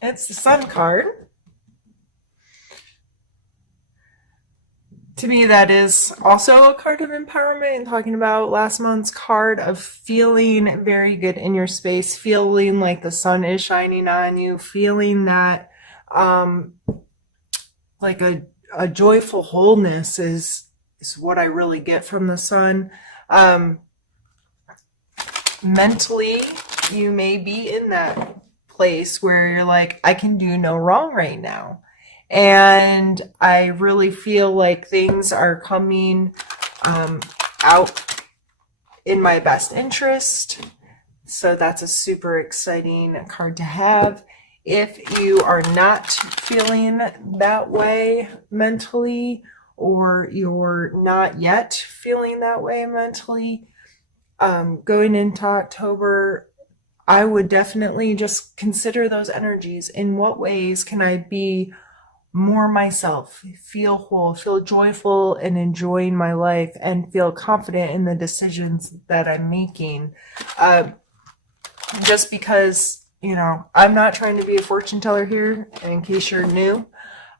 It's the Sun card. To me, that is also a card of empowerment, and talking about last month's card of feeling very good in your space, feeling like the sun is shining on you, feeling that um, like a joyful wholeness is what I really get from the sun. Um, Mentally, you may be in that place where you're like, I can do no wrong right now. And I really feel like things are coming um, out in my best interest. So that's a super exciting card to have. If you are not feeling that way mentally, or you're not yet feeling that way mentally, going into October, I would definitely just consider those energies. In what ways can I be more myself, feel whole, feel joyful and enjoying my life, and feel confident in the decisions that I'm making? Uh, just because, I'm not trying to be a fortune teller here, in case you're new.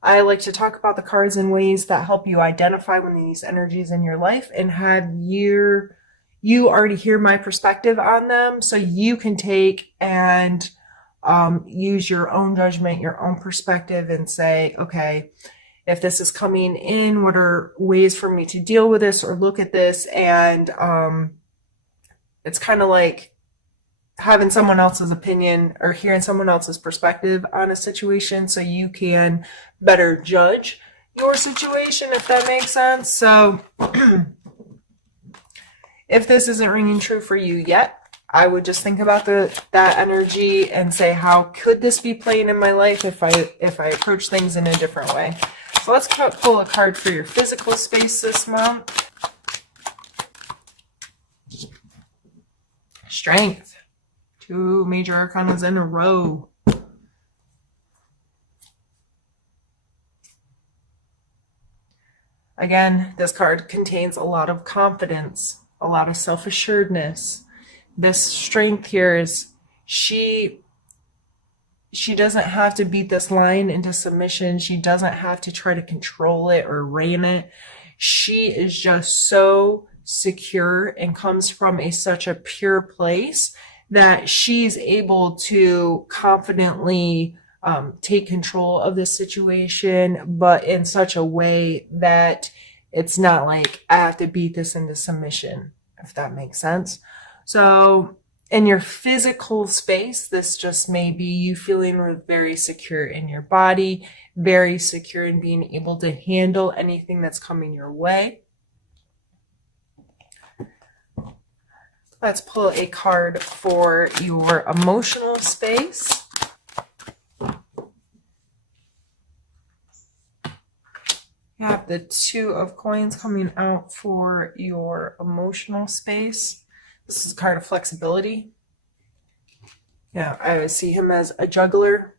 I like to talk about the cards in ways that help you identify when these energies in your life and have you already hear my perspective on them, so you can take and use your own judgment, your own perspective, and say, okay, if this is coming in, what are ways for me to deal with this or look at this? And it's kind of like having someone else's opinion or hearing someone else's perspective on a situation, so you can better judge your situation, if that makes sense. So if this isn't ringing true for you yet, I would just think about that energy and say, how could this be playing in my life if I approach things in a different way? So let's pull a card for your physical space this month. Strength. 2 major arcanas in a row. Again, this card contains a lot of confidence, a lot of self-assuredness. This strength here is she doesn't have to beat this lion into submission. She doesn't have to try to control it or rein it. She is just so secure and comes from such a pure place that she's able to confidently take control of this situation, but in such a way that it's not like I have to beat this into submission, if that makes sense. So in your physical space, this just may be you feeling very secure in your body, very secure in being able to handle anything that's coming your way. Let's pull a card for your emotional space. You have the 2 of coins coming out for your emotional space. This is a card of flexibility. Yeah, I would see him as a juggler.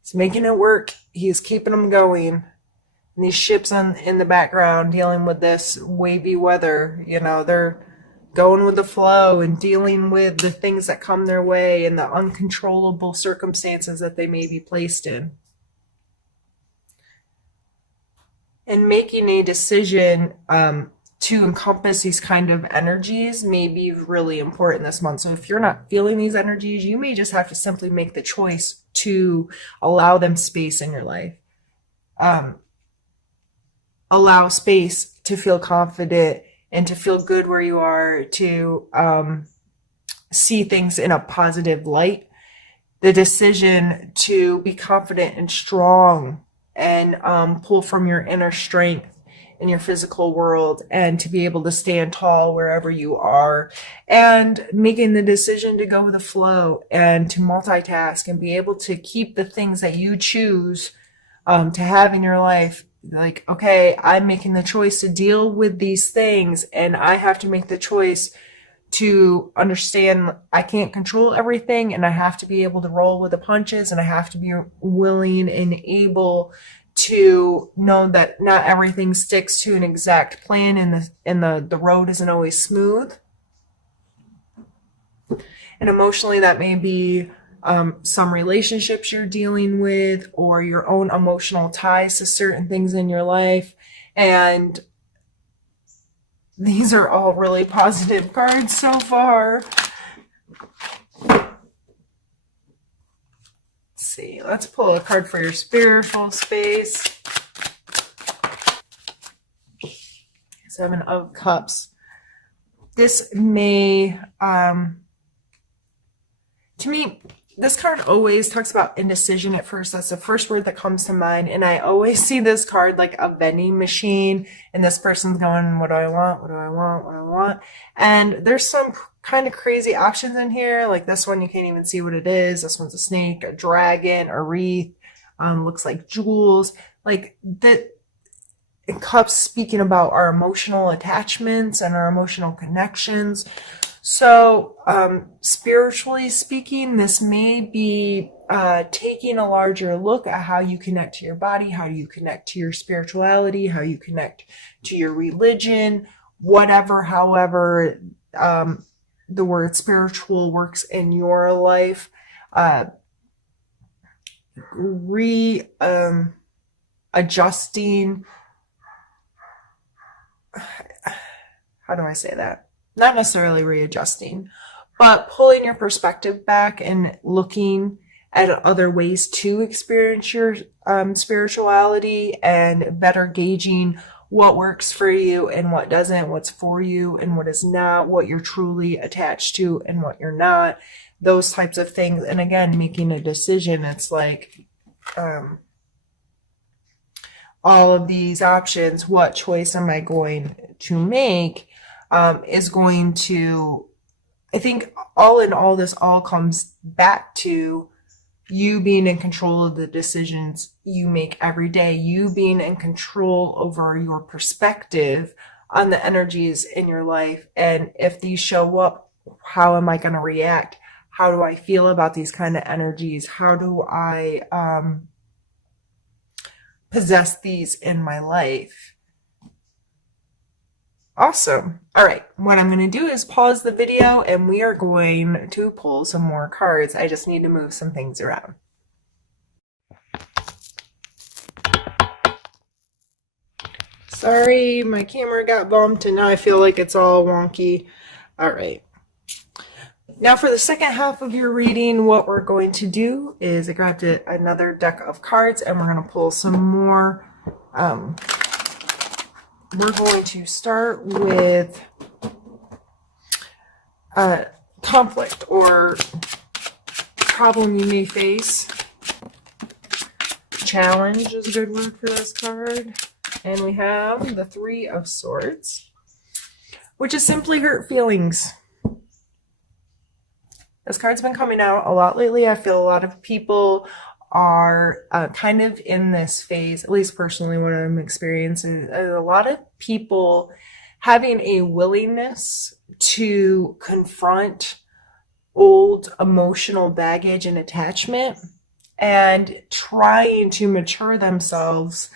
He's making it work. He's keeping them going. And these ships in the background dealing with this wavy weather, they're going with the flow and dealing with the things that come their way and the uncontrollable circumstances that they may be placed in. And making a decision to encompass these kind of energies may be really important this month. So if you're not feeling these energies, you may just have to simply make the choice to allow them space in your life. Allow space to feel confident and to feel good where you are, to see things in a positive light. The decision to be confident and strong and pull from your inner strength in your physical world, and to be able to stand tall wherever you are, and making the decision to go with the flow and to multitask and be able to keep the things that you choose to have in your life. Like, okay, I'm making the choice to deal with these things, and I have to make the choice to understand I can't control everything, and I have to be able to roll with the punches, and I have to be willing and able to know that not everything sticks to an exact plan, and the road isn't always smooth. And emotionally, that may be some relationships you're dealing with, or your own emotional ties to certain things in your life. And these are all really positive cards so far. Let's see. Let's pull a card for your spiritual space. Seven of Cups. This may, to me, this card always talks about indecision at first. That's the first word that comes to mind. And I always see this card like a vending machine. And this person's going, what do I want? What do I want? What do I want? And there's some kind of crazy options in here. Like this one, you can't even see what it is. This one's a snake, a dragon, a wreath. Looks like jewels. Like that. Cups speaking about our emotional attachments and our emotional connections. So spiritually speaking, this may be taking a larger look at how you connect to your body, how you connect to your spirituality, how you connect to your religion, whatever, however the word spiritual works in your life. Adjusting. How do I say that? Not necessarily readjusting, but pulling your perspective back and looking at other ways to experience your spirituality, and better gauging what works for you and what doesn't, what's for you and what is not, what you're truly attached to and what you're not, those types of things. And again, making a decision. It's like all of these options, what choice am I going to make, is going to, I think all in all, this all comes back to you being in control of the decisions you make every day, you being in control over your perspective on the energies in your life. And if these show up, how am I going to react? How do I feel about these kind of energies? How do I possess these in my life? Awesome. All right. What I'm going to do is pause the video and we are going to pull some more cards. I just need to move some things around. Sorry, my camera got bumped and now I feel like it's all wonky. All right. Now for the second half of your reading, what we're going to do is I grabbed another deck of cards and we're going to pull some more. We're going to start with conflict or problem you may face. Challenge is a good word for this card. And we have the Three of Swords, which is simply hurt feelings. This card's been coming out a lot lately. I feel a lot of people are kind of in this phase, at least personally what I'm experiencing, a lot of people having a willingness to confront old emotional baggage and attachment and trying to mature themselves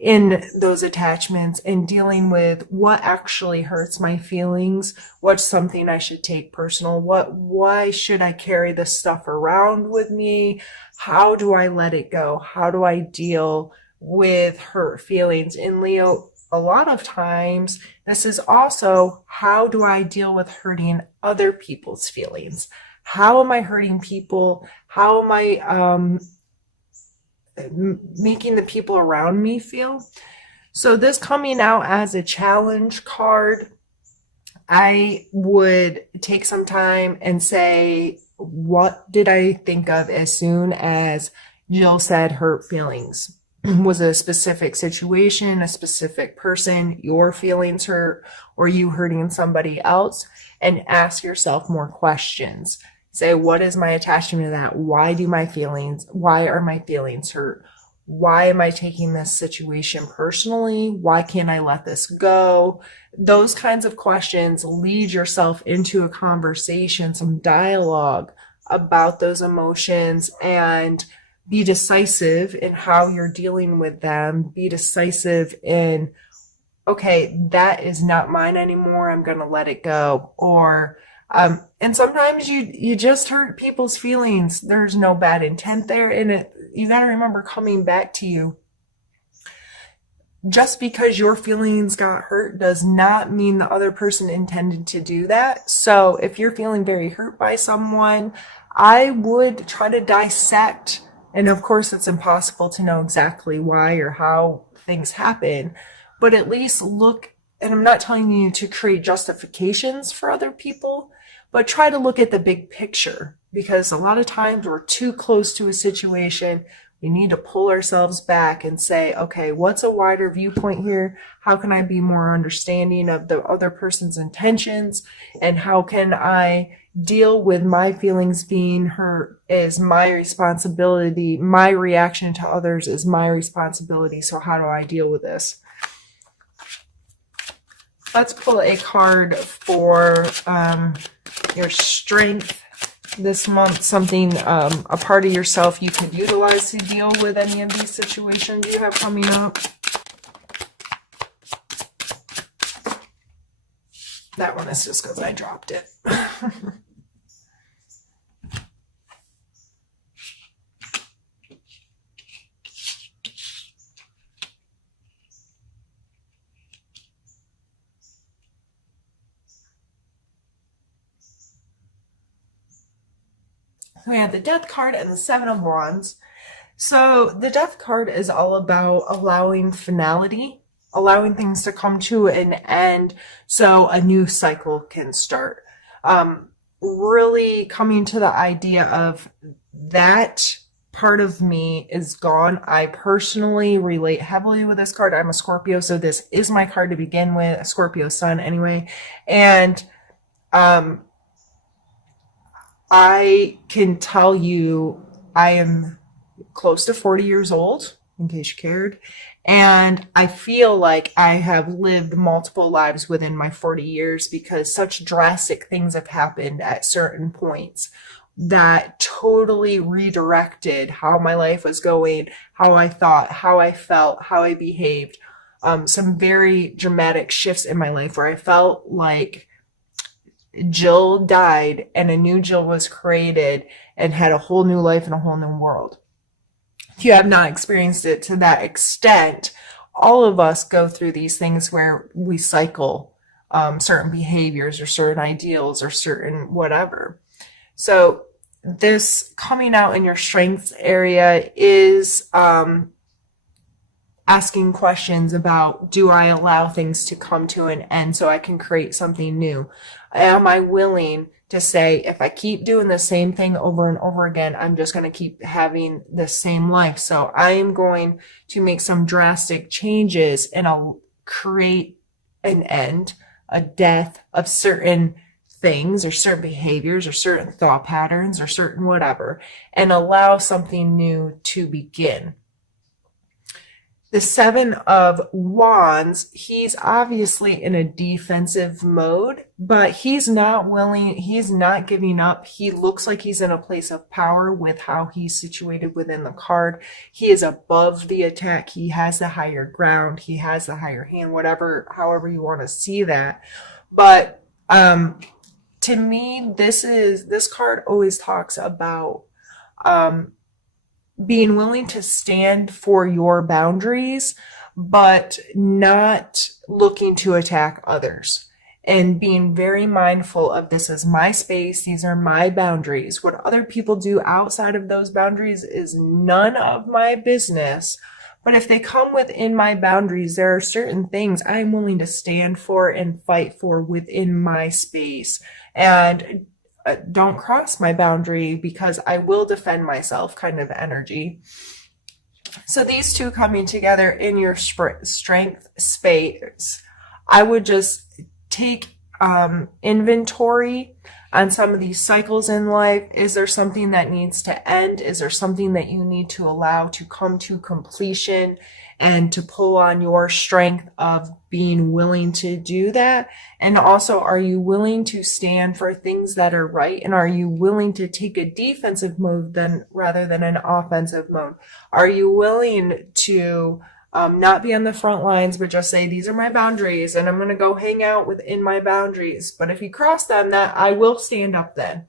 in those attachments and dealing with what actually hurts my feelings, what's something I should take personal, why should I carry this stuff around with me, how do I let it go, how do I deal with hurt feelings. In Leo, a lot of times this is also how do I deal with hurting other people's feelings. How am I hurting people? How am I making the people around me feel? So this coming out as a challenge card, I would take some time and say, what did I think of as soon as Jill said hurt feelings? Was it a specific situation, a specific person, your feelings hurt, or you hurting somebody else? And ask yourself more questions. Say, what is my attachment to that? Why are my feelings hurt? Why am I taking this situation personally? Why can't I let this go? Those kinds of questions lead yourself into a conversation, some dialogue about those emotions, and be decisive in how you're dealing with them. Be decisive in, okay, that is not mine anymore. I'm going to let it go. Or And sometimes you just hurt people's feelings. There's no bad intent there. And you got to remember, coming back to you, just because your feelings got hurt does not mean the other person intended to do that. So if you're feeling very hurt by someone, I would try to dissect. And of course, it's impossible to know exactly why or how things happen, but at least look. And I'm not telling you to create justifications for other people, but try to look at the big picture, because a lot of times we're too close to a situation. We need to pull ourselves back and say, okay, what's a wider viewpoint here? How can I be more understanding of the other person's intentions? And how can I deal with my feelings being hurt is my responsibility? My reaction to others is my responsibility. So how do I deal with this? Let's pull a card for your strength this month, something, a part of yourself you could utilize to deal with any of these situations you have coming up. That one is just because I dropped it. We have the Death card and the Seven of Wands. So the Death card is all about allowing finality, allowing things to come to an end so a new cycle can start. Really coming to the idea of that part of me is gone. I personally relate heavily with this card. I'm a Scorpio, so this is my card to begin with, a Scorpio sun anyway. And I can tell you I am close to 40 years old, in case you cared. And I feel like I have lived multiple lives within my 40 years because such drastic things have happened at certain points that totally redirected how my life was going, how I thought, how I felt, how I behaved. Some very dramatic shifts in my life where I felt like Jill died and a new Jill was created and had a whole new life and a whole new world. If you have not experienced it to that extent, all of us go through these things where we cycle certain behaviors or certain ideals or certain whatever. So this coming out in your strengths area is asking questions about, do I allow things to come to an end so I can create something new? Am I willing to say, if I keep doing the same thing over and over again, I'm just going to keep having the same life. So I am going to make some drastic changes and I'll create an end, a death of certain things or certain behaviors or certain thought patterns or certain whatever, and allow something new to begin. The Seven of Wands, he's obviously in a defensive mode, but he's not willing, he's not giving up. He looks like he's in a place of power with how he's situated within the card. He is above the attack. He has the higher ground. He has the higher hand, whatever, however you want to see that. But to me, this card always talks about being willing to stand for your boundaries, but not looking to attack others, and being very mindful of, this is my space. These are my boundaries. What other people do outside of those boundaries is none of my business. But if they come within my boundaries, there are certain things I'm willing to stand for and fight for within my space. And don't cross my boundary because I will defend myself kind of energy. So these two coming together in your strength space, I would just take inventory on some of these cycles in life. Is there something that needs to end? Is there something that you need to allow to come to completion, and to pull on your strength of being willing to do that? And also, are you willing to stand for things that are right? And are you willing to take a defensive mode rather than an offensive mode? Are you willing to Not be on the front lines, but just say, these are my boundaries and I'm going to go hang out within my boundaries. But if you cross them, that I will stand up then.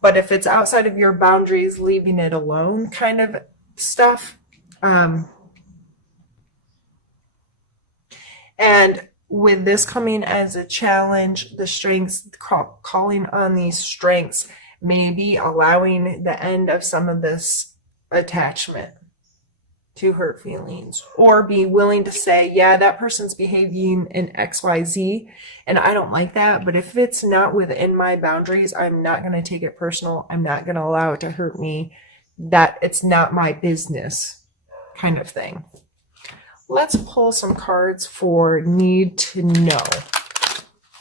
But if it's outside of your boundaries, leaving it alone kind of stuff. And with this coming as a challenge, the strengths, calling on these strengths, maybe allowing the end of some of this attachment to hurt feelings, or be willing to say, yeah, that person's behaving in XYZ and I don't like that, but if it's not within my boundaries, I'm not going to take it personal. I'm not going to allow it to hurt me. That it's not my business kind of thing. Let's pull some cards for need to know.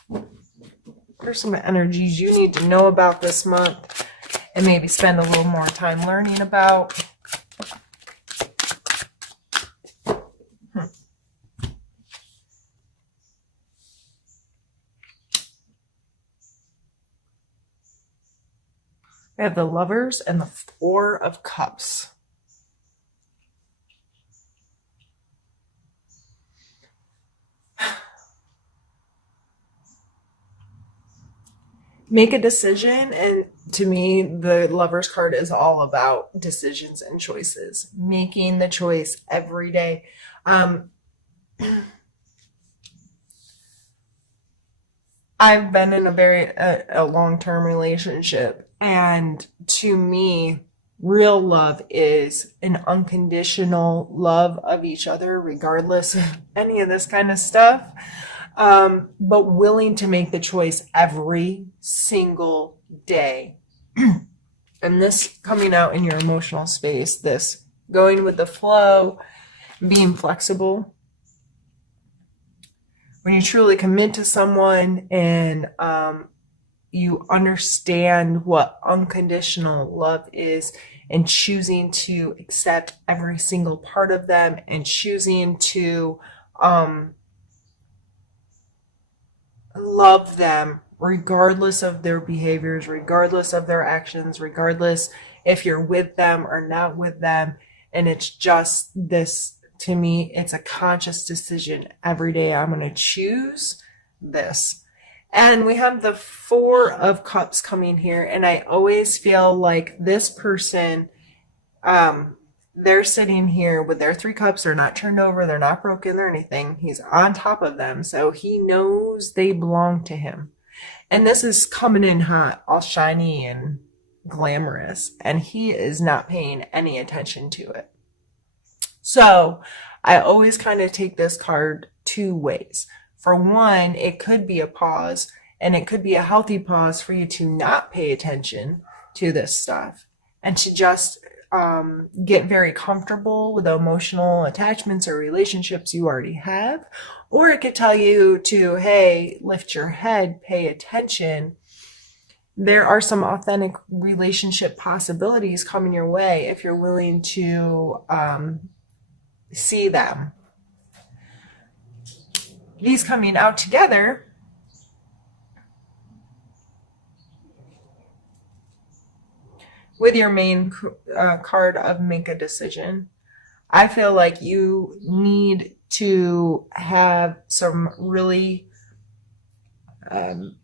What are some energies you need to know about this month and maybe spend a little more time learning about? We have the Lovers and the Four of Cups. Make a decision, and to me, the Lovers card is all about decisions and choices. Making the choice every day. I've been in a long-term relationship, and to me, real love is an unconditional love of each other, regardless of any of this kind of stuff. But willing to make the choice every single day. And this coming out in your emotional space, this going with the flow, being flexible. When you truly commit to someone and you understand what unconditional love is, and choosing to accept every single part of them, and choosing to love them regardless of their behaviors, regardless of their actions, regardless if you're with them or not with them. And it's just this, to me, it's a conscious decision every day. I'm going to choose this. And we have the Four of Cups coming here. And I always feel like this person, they're sitting here with their 3 cups. They're not turned over. They're not broken or anything. He's on top of them. So he knows they belong to him. And this is coming in hot, all shiny and glamorous. And he is not paying any attention to it. So I always kind of take this card 2 ways. For one, it could be a pause, and it could be a healthy pause for you to not pay attention to this stuff and to just get very comfortable with the emotional attachments or relationships you already have. Or it could tell you to, hey, lift your head, pay attention. There are some authentic relationship possibilities coming your way if you're willing to see them. These coming out together with your main card of make a decision. I feel like you need to have some really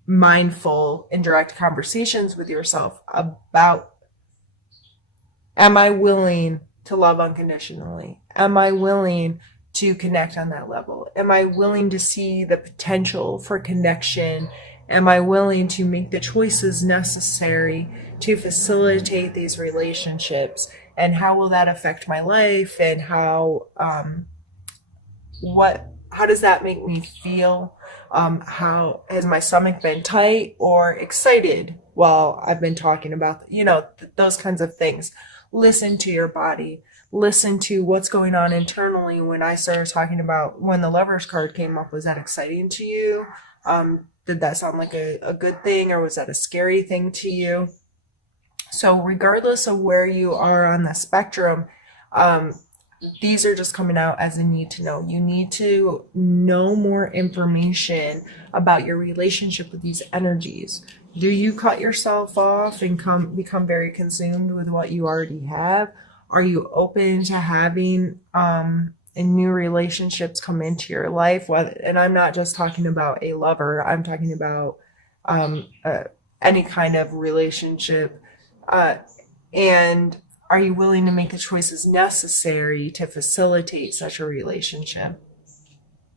mindful and direct conversations with yourself about, am I willing to love unconditionally? Am I willing to connect on that level? Am I willing to see the potential for connection? Am I willing to make the choices necessary to facilitate these relationships? And how will that affect my life? And how does that make me feel? How has my stomach been tight or excited while I've been talking about, those kinds of things. Listen to your body. Listen to what's going on internally. When I started talking about when the Lovers card came up, was that exciting to you? Did that sound like a good thing, or was that a scary thing to you? So regardless of where you are on the spectrum, these are just coming out as a need to know. You need to know more information about your relationship with these energies. Do you cut yourself off and become very consumed with what you already have? Are you open to having and new relationships come into your life. And I'm not just talking about a lover, I'm talking about um, uh, any kind of relationship. Uh, and are you willing to make the choices necessary to facilitate such a relationship?